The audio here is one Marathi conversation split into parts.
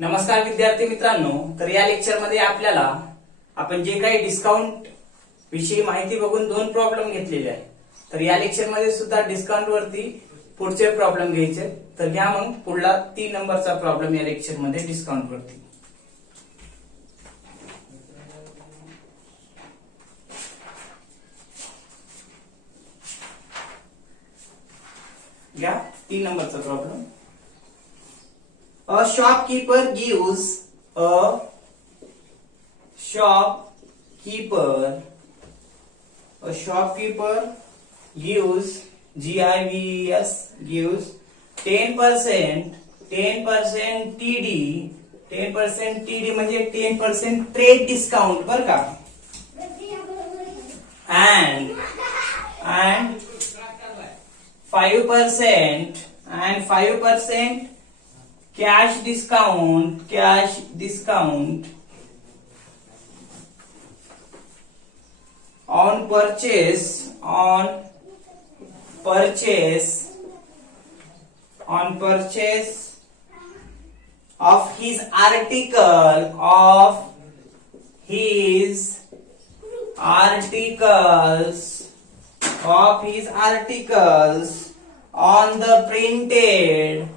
नमस्कार विद्यार्थी मित्रांनो, तर या लेक्चर मध्ये आपल्याला आपण जे काही डिस्काउंट विषयी माहिती बघून दोन प्रॉब्लेम घेतलेले आहेत. तर या लेक्चर मध्ये सुद्धा डिस्काउंट वरती पुढचे प्रॉब्लेम घ्यायचे. तर घ्या मग पुढला 3 नंबरचा प्रॉब्लेम या लेक्चर मध्ये डिस्काउंट वरती. घ्या 3 नंबरचा problem. A shopkeeper gives gives GIVES gives 10% TD 10% TD म्हणजे 10% ट्रेड डिस्काउंट बर का, and 5% cash discount on purchase of his articles on the printed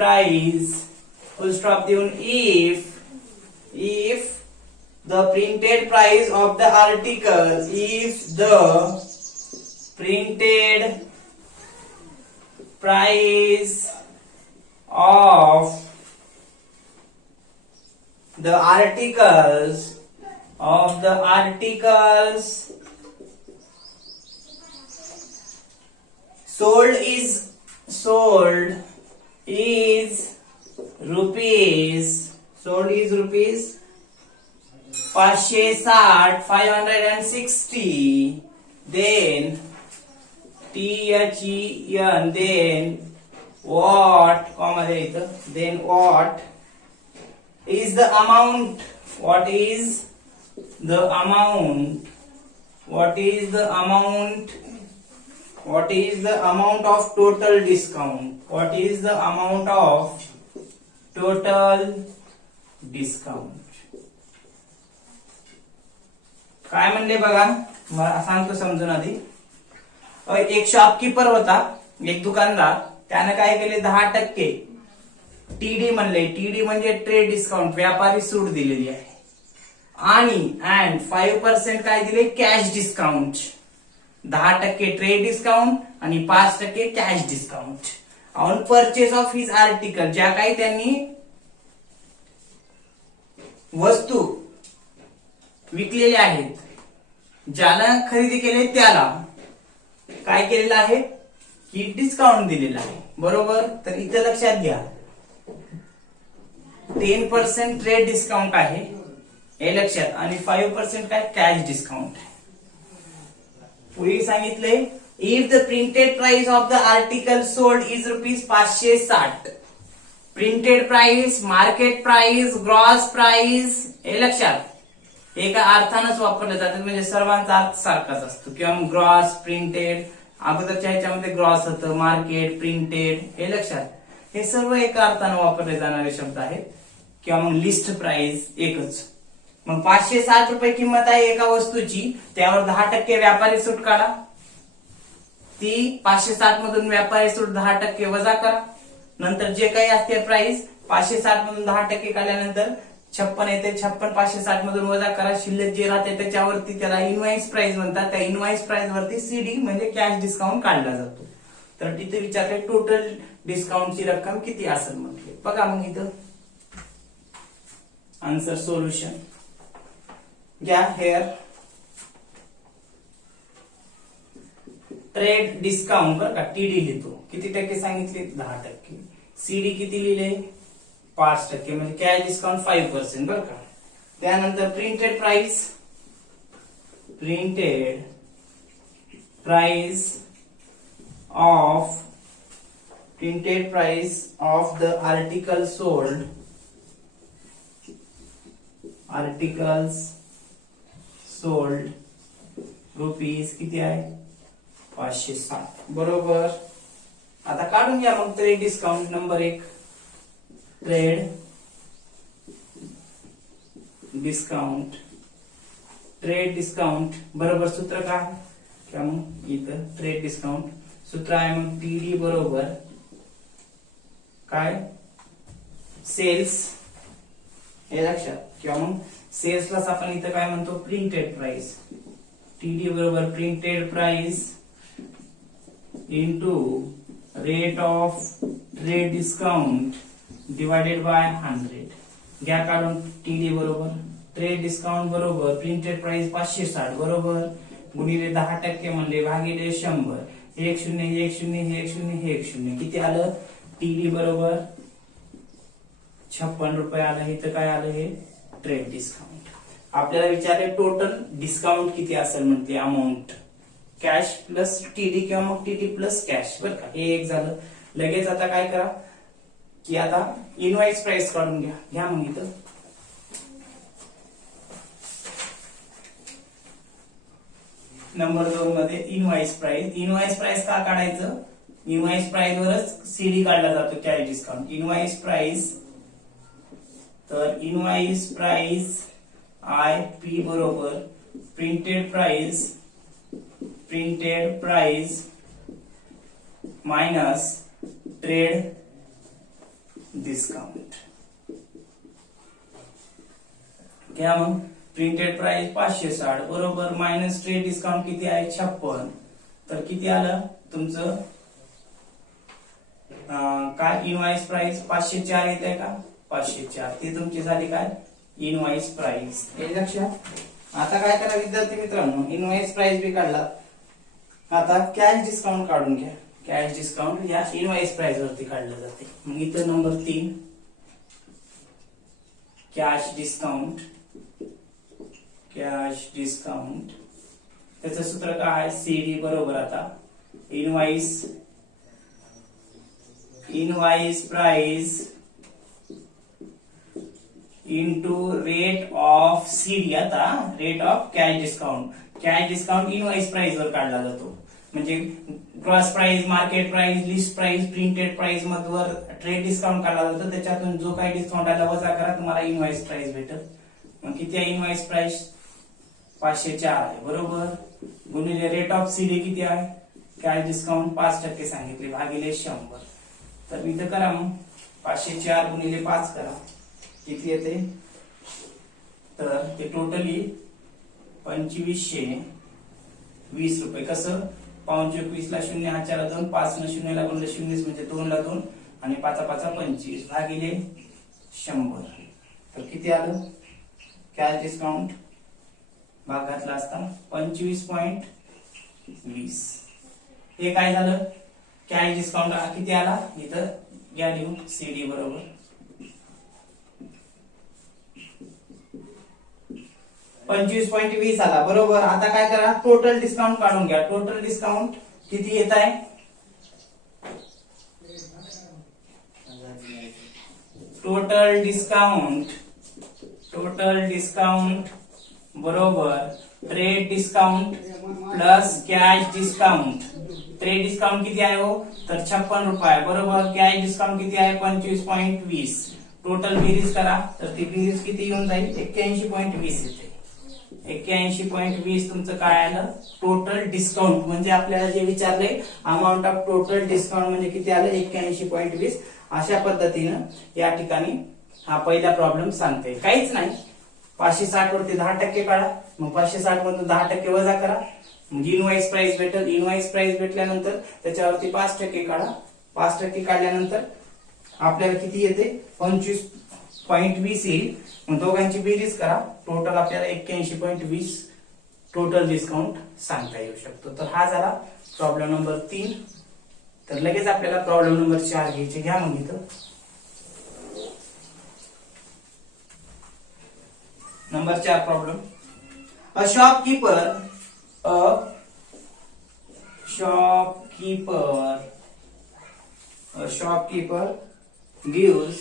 price full stop देऊन if the printed price of the article sold is rupees 560, then then what is the amount of total discount? What is the amount of total discount? काय म्हणले बघा, मला सांगतो समजून आधी. एक शॉपकीपर होता, एक दुकानदार. त्याने काय केले, 10% टीडी म्हणले. टीडी म्हणजे ट्रेड डिस्काउंट, व्यापारी सूट दिलेली आहे. आणि 5% काय दिले, कॅश डिस्काउंट. 10% ट्रेड डिस्काउंट आणि 5% cash discount on purchase of his article. ज्या काही त्यांनी वस्तू विकलेल्या आहेत, ज्याला खरेदी केले त्याला काय केलेलं आहे, की डिस्काउंट दिलेला आहे. बरोबर. तर इथे लक्षात घ्या, 10% ट्रेड डिस्काउंट आहे हे लक्षात, आणि 5% काय कॅश डिस्काउंट आहे. पुढे सांगितले, if the printed price of the article sold is rupees 560. Printed price, market price, gross price हे लक्षात एका अर्थानच वापरले जातात, म्हणजे सर्वांचा अर्थ सारखाच असतो. किंवा ग्रॉस, प्रिंटेड, अगोदरच्या ह्याच्यामध्ये ग्रॉस होतं, मार्केट, प्रिंटेड हे लक्षात. हे सर्व एका अर्थानं वापरले जाणारे शब्द आहेत. किंवा मग लिस्ट प्राइस एकच. मग 560 रुपये किंमत आहे एका वस्तूची, त्यावर 10% व्यापारी सूट काढा. ती 560 मधून व्यापारी सूट 10% वजा करा. नंतर जे काही असते प्राइस 560 मधून 10% काढल्यानंतर 56 येते. 56 560 मधून वजा करा. शिल्लक जे राहते त्याच्यावरती त्याला इनवाइस प्राइस म्हणतात. त्या इनवाइस प्राइस वरती सीडी म्हणजे कॅश डिस्काउंट काढला जातो. तर तिथे विचारले टोटल डिस्काउंटची रक्कम किती असेल म्हटले. बघा मग इथं आन्सर सोल्युशन घ्या. हेअर ट्रेड डिस्काउंट बरं का, टीडी लिहितो. किती टक्के सांगितले, 10%. सीडी किती लिहिले, 5% म्हणजे कॅश डिस्काउंट 5% बरं का. त्यानंतर printed price of the articles sold rupees किती आहे 560 बरोबर. आता काढून घ्या मग trade discount number 1. Trade discount बरोबर सूत्र काय किंवा मग इथं ट्रेड डिस्काउंट सूत्र आहे मग टीडी बरोबर काय सेल्स हे लक्षात किंवा मग सेल्सलाच आपण इथं काय म्हणतो प्रिंटेड प्राइस. टीडी बरोबर printed price into rate of trade discount divided by 100. घ्या काढून टीडी बरोबर ट्रेड डिस्काउंट बरोबर प्रिंटेड प्राइस 560 बरोबर गुणिले 10% म्हणले भागिले 100. हे 1 0 हे 1 0 हे 1 0 हे 1 0 किती आलं टीडी बरोबर 56 रुपये आलं. इथं काय आलं हे ट्रेड डिस्काउंट. आपल्याला विचारले टोटल डिस्काउंट किती असेल म्हणते अमाऊंट कॅश प्लस टीडी किंवा मग टीडी प्लस कॅश बरं का. हे एक झालं. लगेच आता काय करा की आता इनवॉइस प्राइस काढून घ्या मग इथं नंबर 2 मध्ये इनवॉइस प्राइस का काढायचं इनवॉइस प्राइस वरच सीडी काढला जातो कॅश डिस्काउंट. इनवॉइस प्राइस तर इनवॉइस प्राइस आय पी बरोबर printed price minus trade discount. घ्या मग प्रिंटेड प्राइस 560 बरोबर मायनस ट्रेड डिस्काउंट किती आहे 56. तर किती आलं तुमचं काय इनवॉइस प्राइस 504 येत आहे का 504. ती तुमची झाली काय इनवॉइस प्राइस. हे लक्षात. आता काय करा विद्यार्थी मित्रांनो इनवॉइस प्राइस बी काढला. आता कॅश डिस्काउंट काढून घ्या. कॅश डिस्काउंट या इनवॉइस प्राइस वरती काढलं जाते. मग इथं नंबर 3 कॅश डिस्काउंट त्याचं सूत्र काय आहे सीडी बरोबर आता invoice price into rate of CD. आता rate of cash discount invoice price वर काढला जातो. म्हणजे gross price market price list price printed price मधवर ट्रेड डिस्काउंट काढला जातो. त्याच्यातून जो काही डिस्काउंट आला वजा करा तुम्हाला इनवॉइस प्राइस भेटेल. मग किती आहे इनवॉइस प्राइस 504 आहे बरोबर गुणिले रेट ऑफ सीडी किती आहे कॅश डिस्काउंट 5% सांगितले भागिले 100. तर इथं करा मग 504 गुणिले 5 करा किती येते तर ते टोटली 2520 रुपये. कसं 521 ला 0 हा 4 2 5 न 0 ला गुणले 0 म्हणजे 2 ला 2 आणि 5 5 25 भागिले 100. तर किती आलं कॅश डिस्काउंट भाग घातला असता 25.20. हे काय झालं कॅश डिस्काउंट किती आला इथं घ्या लिहून सीडी बरोबर 25.20 आला बरोबर. आता काय करा टोटल डिस्काउंट काढून घ्या. टोटल डिस्काउंट किती येत आहे टोटल डिस्काउंट बरोबर trade discount plus cash discount. Trade discount किती आहे हो तर 56 रुपये बरोबर. कॅश डिस्काउंट किती आहे 25.20. टोटल बेरीज करा तर ती बेरीज किती येऊन जाईल 81.20 येते. 81.20 तुमचं काय आलं टोटल डिस्काउंट. म्हणजे आपल्याला जे विचारले अमाऊंट ऑफ टोटल डिस्काउंट म्हणजे किती आलं 81.20. अशा पद्धतीनं या ठिकाणी हा पहिला प्रॉब्लेम सांगते. काहीच नाही 560 वरती 10% काढा. मग 560 मधून 10% वजा करा मग इनवॉइस प्राइस भेटेल. इनवॉइस प्राइस भेटल्यानंतर त्याच्यावरती 5% काढा. 5% काढल्यानंतर आपल्याला किती येते 25.20 येईल. मग दोघांची बेरीज करा टोटल आपल्याला 81.20 टोटल डिस्काउंट सांगता येऊ शकतो. तर हा झाला प्रॉब्लेम नंबर 3. तर लगेच आपल्याला प्रॉब्लेम नंबर 4 घ्यायचे. घ्या मग इथं नंबर 4 प्रॉब्लेम. अ shopkeeper gives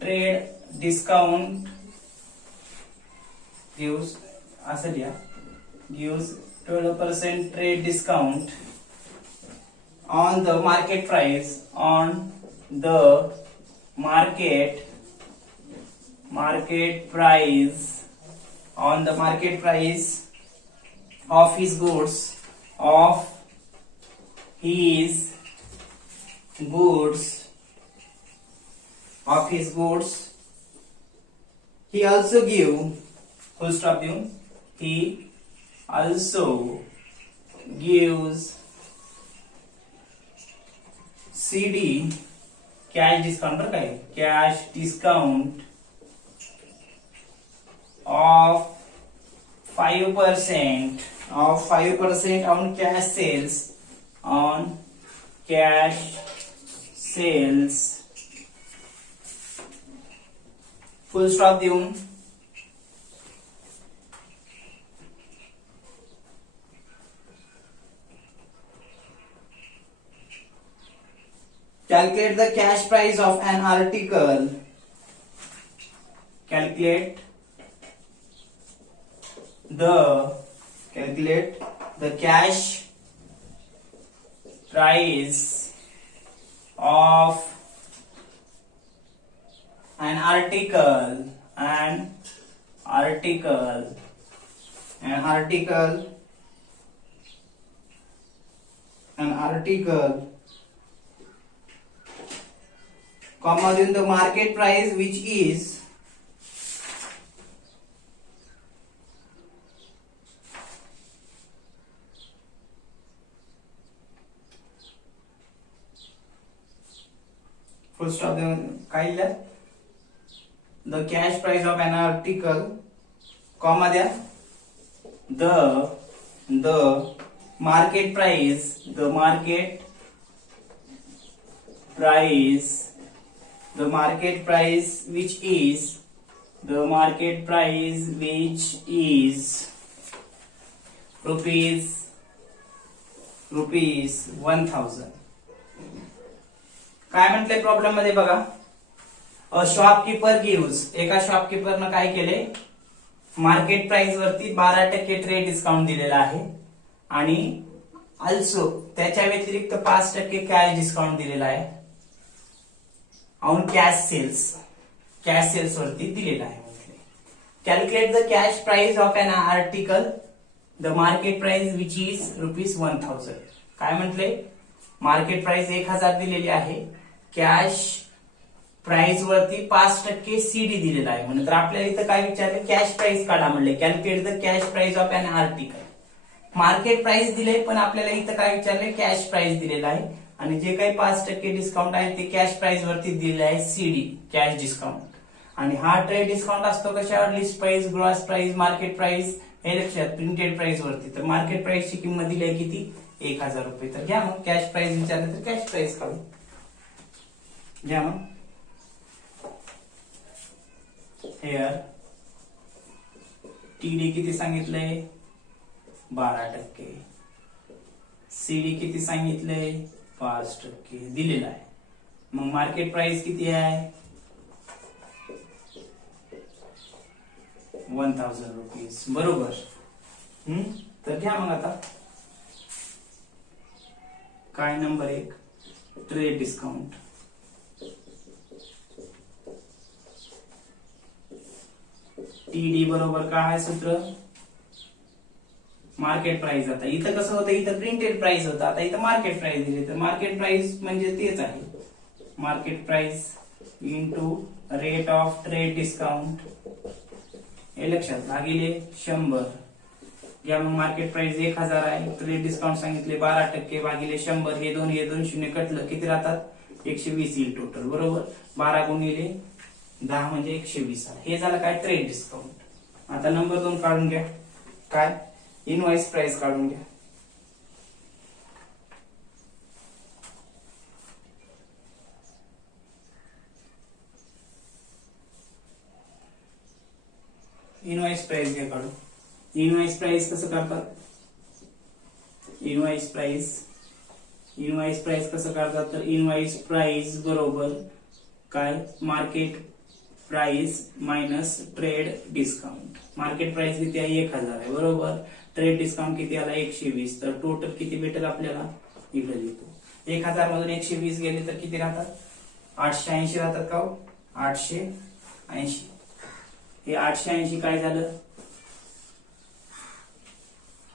trade discount gives असं लिहा, gives 12% trade discount on the market price on the market price on the market price of his goods he also give full stop देऊन he also gives CD cash discount पर काय cash discount of 5% on cash sales full stop देऊन calculate the cash price of an article. Calculate the cash price of an article comma then the market price which is full stop काय लिहिलं the cash price of an article comma द्या the market price which is rupees 1000. काय म्हटले प्रॉब्लेम मध्ये बघा, अ शॉपकीपर गिव्स, एका शॉपकीपरनं काय केले, मार्केट प्राइस वरती 12% ट्रेड डिस्काउंट दिलेला आहे आणि ऑल्सो त्याच्या व्यतिरिक्त 5% कॅश डिस्काउंट दिलेला आहे ऑन कॅश सेल्स वरती दिलेला आहे. Calculate the cash price of an article the market price which is rupees 1000. काय म्हटले, मार्केट प्राइस 1000 दिलेली आहे, कॅश प्राइस वरती 5% सीडी दिलेला आहे. म्हणून तर आपल्याला इथं काय विचारलं, कॅश प्राइस काढा म्हणले. Calculate the cash price of an article. Market price दिले पण आपल्याला इथं काय विचारले, कॅश प्राइस दिलेला आहे आणि जे काही 5% डिस्काउंट आहे ते कॅश प्राइस वरती दिलेलं आहे, सीडी कॅश डिस्काउंट. आणि हा ट्रेड डिस्काउंट असतो कशावर, list price, gross price, market price, हे लक्षात, प्रिंटेड प्राइस वरती. तर मार्केट प्राइसची किंमत दिली आहे किती, 1000 रुपये. तर घ्या मग कॅश प्राइस विचारलं तर कॅश प्राइस काढू, घ्या मग. हेअर टीडी किती सांगितलंय, 12%. सीडी किती सांगितलंय, 5% दिलेला आहे. मग मार्केट प्राइस किती आहे, 1000 रुपीज, बरोबर. तर घ्या मग आता काय नंबर 1, ट्रेड डिस्काउंट. टीडी बरोबर काय आहे सूत्र, मार्केट प्राइस. आता इथं कसं होतं, इथं प्रिंटेड प्राइस होता, आता इथं मार्केट प्राइस दिली. तर मार्केट प्राइस म्हणजे तेच आहे, market price into rate of trade discount, हे लक्षात, भागिले 100. घ्या मग मार्केट प्राइस 1000 आहे, ट्रेड डिस्काउंट सांगितले 12%, भागिले 100. हे दोन शून्य कटलं, किती राहतात, 120 येईल टोटल, बरोबर. 12 गुणिले 10 म्हणजे 120. हे झालं काय, ट्रेड डिस्काउंट. आता नंबर 2 काढून घ्या, काय, इनवॉइस प्राइस काढून घ्या. इनवॉइस प्राइस घ्या काढू. इनवॉइस प्राइस कसं करतात, इनवॉइस प्राइस कसं करतात, तर इनवॉइस प्राइस बरोबर काय, market price minus trade discount. Market price किती आहे 1000 आहे बरोबर. ट्रेड डिस्काउंट किती आला 120. तर टोटल किती भेटेल आपल्याला इकडे लिहितो. 1000 मधून 120 गेले तर किती राहतात 880 राहतात का हो? 880. हे 880 काय झालं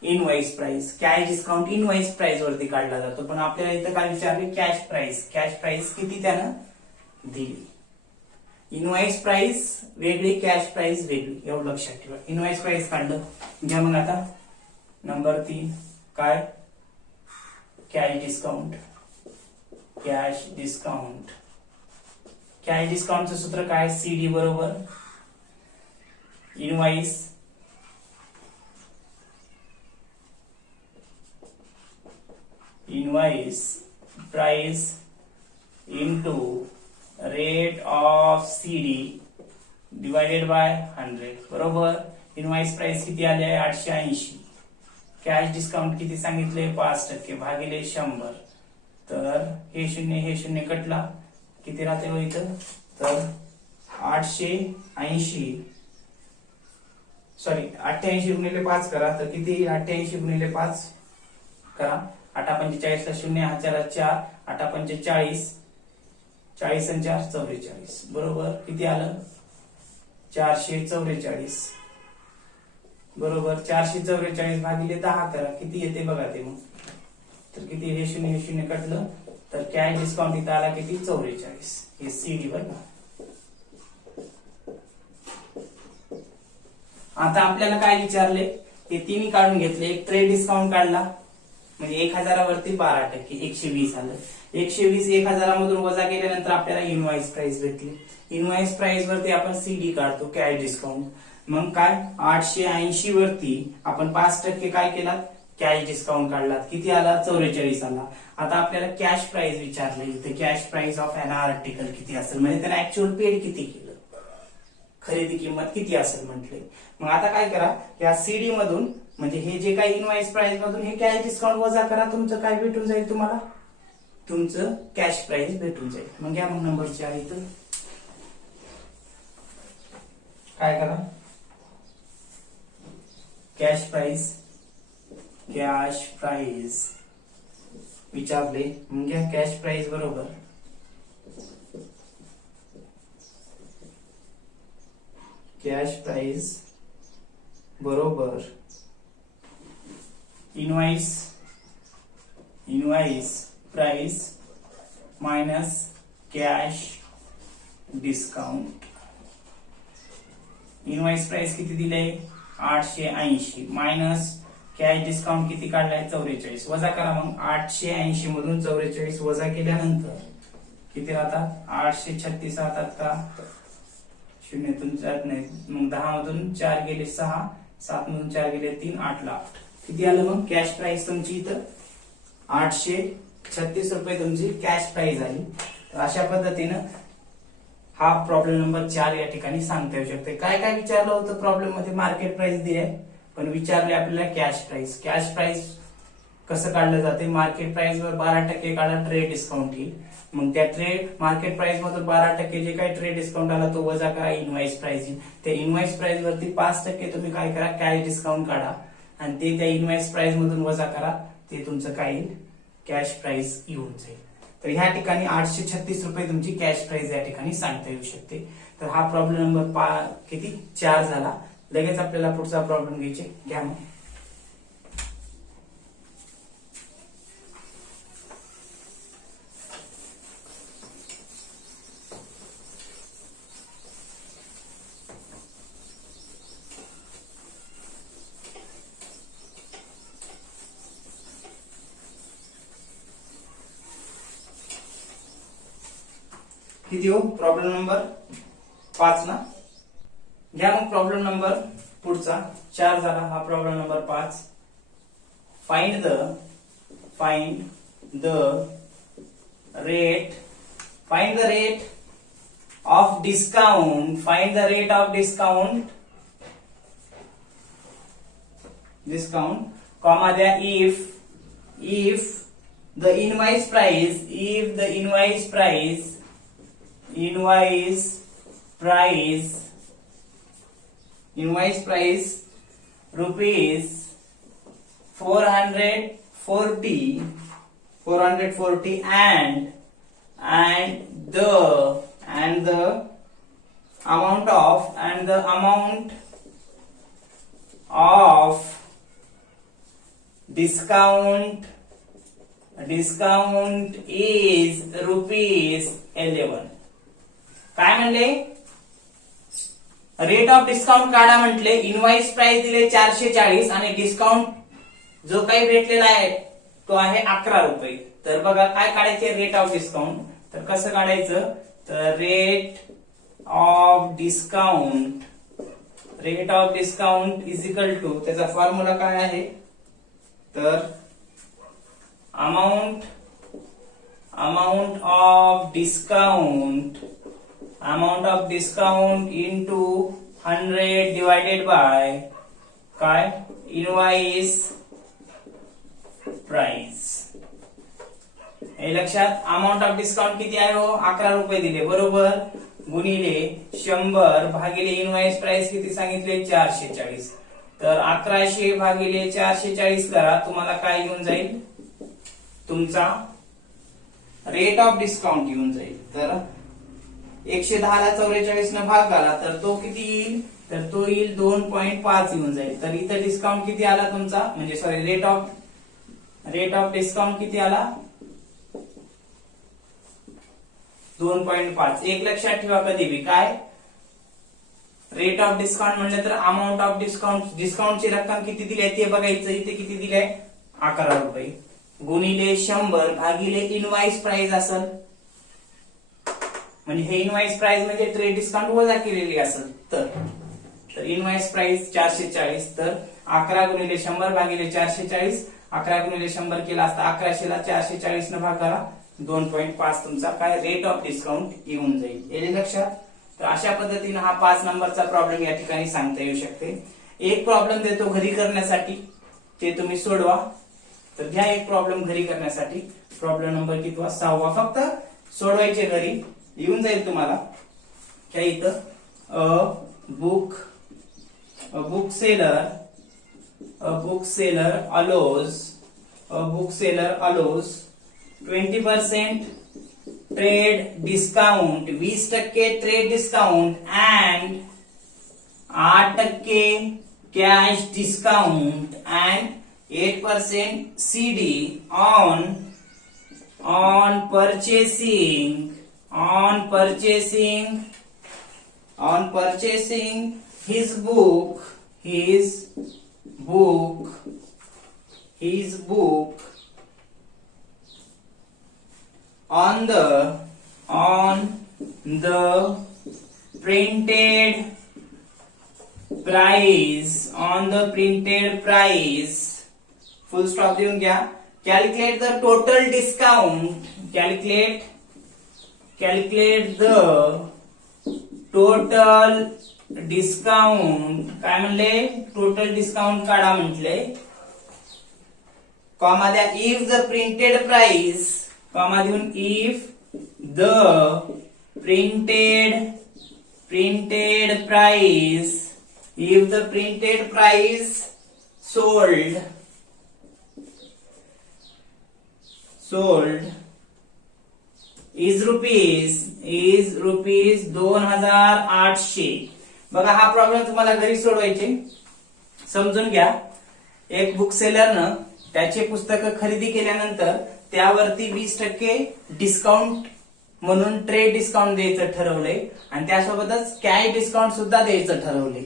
invoice price. Cash discount invoice price वरती काढला जातो पण आपल्याला इथं काय विचारले कॅश प्राइस. कॅश प्राइस किती त्यानं दिली. इनवॉइस प्राइस वेगळी कॅश प्राइस वेगळी एवढं लक्षात ठेवा. इनवॉइस प्राइस काढलं घ्या. मग आता नंबर 3 काय cash discount. Cash discount. Cash डिस्काउंटचं सूत्र काय सीडी बरोबर invoice price into rate of CD divided by 100 बरोबर. इनवॉइस प्राइस किती आली आहे 880. कॅश डिस्काउंट किती सांगितले 5% भागिले 100. तर हे शून्य कटला किती राहते हो इथं तर 880 सॉरी 88 गुणिले 5 करा तर किती 88 गुणिले 5 करा. 845 ला 0 हा 4 845 40 आणि 4 44 बरोबर. किती आलं 444 बरोबर. 444 भागिले 10 करा किती येते बघा ते मग. तर किती हे शून्य कटलं तर कॅश डिस्काउंट इथं आला किती 44. हे सीडी वर ना. आता आपल्याला काय विचारले ते तिन्ही काढून घेतले. एक ट्रेड डिस्काउंट काढला म्हणजे 1000 वरती 12% 120 आलं. 120 1000 मधून वजा केल्यानंतर आपल्याला इनवॉइस प्राइस भेटली. इनवॉइस प्राइस वरती आपण सीडी काढतो कॅश डिस्काउंट. मग काय 880 वरती आपण 5% काय केलात कॅश डिस्काउंट काढला किती आला 44 आला. आता आपल्याला कॅश प्राइस विचारले इथे cash price of an article किती असेल म्हणजे त्याने ऍक्च्युअल पेड किती केलं खरेदी किंमत किती असेल म्हटले. मग आता काय करा या सीडी मधून म्हणजे हे जे काही इनवॉइस प्राइस मधून हे कॅश डिस्काउंट वजा करा. तुमचं काय भेटून जाईल तुम्हाला तुमचं कॅश प्राइस भेटून जाईल. मग घ्या मग नंबर 4 इथं काय करा कॅश प्राइस विचारले मग घ्या कॅश प्राइस बरोबर कॅश प्राइस बरोबर invoice price minus cash discount. Invoice price किती दिले 880 मायनस कॅश डिस्काउंट किती काढलाय 44 वजा करा. मग 880 मधून 44 वजा केल्यानंतर किती राहतात 836 राहतात का शून्यातून 4 नाही. मग 10 मधून 4 गेले 6 7 मधून 4 गेले 3 8 ला किती आलं मग कॅश प्राइस तुमची इथं 836 रुपये तुमची कॅश प्राइस आली. तर अशा पद्धतीनं हा प्रॉब्लेम नंबर 4 या ठिकाणी सांगता येऊ शकते. काय काय विचारलं होतं प्रॉब्लेम मध्ये मार्केट प्राइस दिली आहे पण विचारले आपल्याला कॅश प्राइस. कॅश प्राइस कसं काढलं जाते मार्केट प्राइस वर 12% काढा ट्रेड डिस्काउंट येईल. मग त्या ट्रेड मार्केट प्राइस मधून 12% जे काही ट्रेड डिस्काउंट आला तो वजा करा इनवॉइस प्राइस येईल. त्या इनवॉइस प्राइस वरती 5% तुम्ही काय करा कॅश डिस्काउंट काढा आणि ते त्या इनवॉइस प्राइस मधून वजा करा ते तुमचं काय येईल कॅश प्राइस येऊन जाईल. तर ह्या ठिकाणी 836 रुपये तुमची कॅश प्राइस या ठिकाणी सांगता येऊ शकते. तर हा प्रॉब्लेम नंबर किती 4 झाला. लगेच आपल्याला पुढचा प्रॉब्लेम घ्यायचे घ्या मग. किती हो प्रॉब्लेम नंबर 5 ना. घ्या मग प्रॉब्लेम नंबर पुढचा 4 झाला. हा problem number 5. Find the rate of discount comma द्या if the invoice price invoice price rupees 440 and the amount of discount is rupees 11. काय म्हणले? रेट ऑफ डिस्काउंट काढा म्हटले. इनवॉइस प्राइस दिले 440 आणि डिस्काउंट जो काही भेटलेला आहे तो आहे 11 रुपये. तर बघा काय काढायचे रेट ऑफ डिस्काउंट. तर कसं काढायचं? तर rate of discount is equal to, त्याचा फॉर्म्युला काय आहे? तर amount of discount into 100 divided by काय? Invoice price. हे लक्षात. अमाउंट ऑफ डिस्काउंट किती आहे? 11 रुपये दिले बरोबर, गुणिले 100 भागिले इनवॉइस प्राइस किती सांगितले? 440. तर 1100 भागिले 440 करा, तुम्हाला काय येऊन जाईल? तुमचा रेट ऑफ डिस्काउंट येऊन जाईल. तर 110 ला 44 न भाग आला तर तो किती येईल? तर तो येईल 2.5 येऊन जाईल. तर इथं डिस्काउंट किती आला तुमचा? म्हणजे सॉरी, रेट ऑफ डिस्काउंट किती आला? 2.5. एक लक्षात ठेवा कधी बी काय रेट ऑफ डिस्काउंट म्हणलं तर अमाऊंट ऑफ डिस्काउंटची रक्कम किती दिली आहे ते बघायचं. इथे किती दिली आहे? 11 रुपये गुणिले 100 भागिले इनवॉइस प्राइस असेल. म्हणजे हे इनवॉइस प्राइस म्हणजे ट्रेड डिस्काउंट वजा केलेली असेल. तर इनवॉइस प्राइस 440. तर 11 गुणिले 100 भागिले 440. 11 गुणिले 100 केला असता 1100 ला 440 न भाग करा, 2.5 तुमचा काय रेट ऑफ डिस्काउंट येऊन जाईल. येईल लक्षात. तर अशा पद्धतीने हा 5 नंबरचा प्रॉब्लेम या ठिकाणी सांगता येऊ शकते. एक प्रॉब्लेम देतो घरी करण्यासाठी, ते तुम्ही सोडवा. तर घ्या एक प्रॉब्लेम घरी करण्यासाठी. प्रॉब्लेम नंबर किती? 6वा. फक्त सोडवायचे घरी, येऊन जाईल तुम्हाला. क्या इथं a book seller allows 20% trade discount, 20% trade discount and 8% cash discount and 8% CD on purchasing his book on the printed price, full stop देऊन घ्या. Calculate the total discount. Calculate the total discount. काय म्हणले? टोटल डिस्काउंट काढा म्हटले. कॉमा द्या. if the printed price, comma देऊन if the printed price sold is rupees 2800. बघा हा प्रॉब्लेम तुम्हाला घरी सोडवायचे. समजून घ्या. एक बुक सेलरनं त्याचे पुस्तकं खरेदी केल्यानंतर त्यावरती 20% डिस्काउंट म्हणून ट्रेड डिस्काउंट द्यायचं ठरवलंय आणि त्यासोबतच कॅश डिस्काउंट सुद्धा द्यायचं ठरवलंय.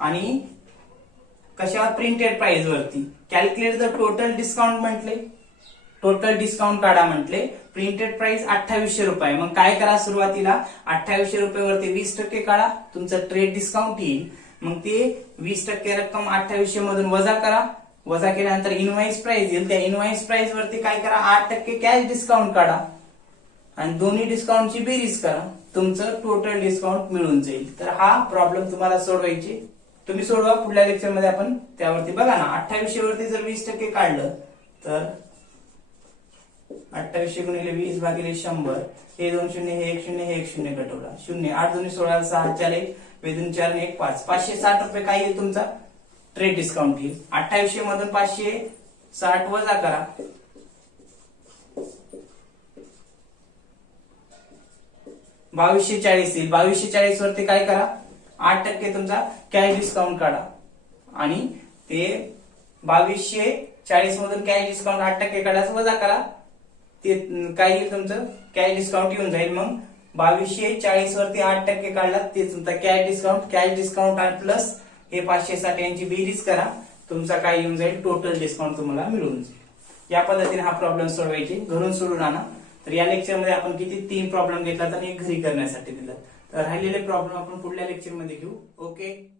आणि कशावर? प्रिंटेड प्राइस वरती. कॅल्क्युलेट द टोटल डिस्काउंट म्हटले, टोटल डिस्काउंट काढा म्हटले. प्रिंटेड प्राइस 2800 रुपये. मग काय करा? सुरुवातीला 2800 रुपयावरती 20% काढा, तुमचं ट्रेड डिस्काउंट येईल. मग ते 20% रक्कम 2800 मधून वजा करा. वजा केल्यानंतर इनवॉइस प्राइस येईल. त्या इनवॉइस प्राइस वरती काय करा? 8% कॅश डिस्काउंट काढा आणि दोन्ही डिस्काउंटची बेरीज करा. तुमचं टोटल डिस्काउंट मिळून जाईल. तर हा प्रॉब्लेम तुम्हाला सोडवायचे. तुम्ही सोडवा. पुढल्या लेक्चर मध्ये आपण त्यावरती बघा ना. 2800 वरती जर 20% काढलं तर 2800 गुणिले 20 भागिले 100. हे 2 शून्य, हे 1 शून्य, हे 1 शून्य कटवला. 0 8 2 16 6 4 1 विदिन 4 आणि 1 5, 560 रुपये काय येईल तुमचा ट्रेड डिस्काउंट येईल. 2800 मधून 560 वजा करा, 2240 येईल. 2240 वरती काय करा, 8% तुमचा कॅश डिस्काउंट काढा आणि ते 2240 मधून कॅश डिस्काउंट 8% काढायचं वजा करा, ते काय येईल तुमचं कॅश डिस्काउंट येऊन जाईल. मग 2240 वरती 8% काढला ते तुमचा कॅश डिस्काउंट आणि प्लस हे 560 यांची बेरीज करा, तुमचा काय येऊन जाईल टोटल डिस्काउंट तुम्हाला मिळून जाईल. या पद्धतीने हा प्रॉब्लेम सोडवायचे, घरून सोडून आणा. तर या लेक्चर मध्ये आपण किती 3 प्रॉब्लेम घेतला आणि एक घरी करण्यासाठी दिला. तर राहिलेले प्रॉब्लेम आपण पुढल्या लेक्चर मध्ये घेऊ. ओके.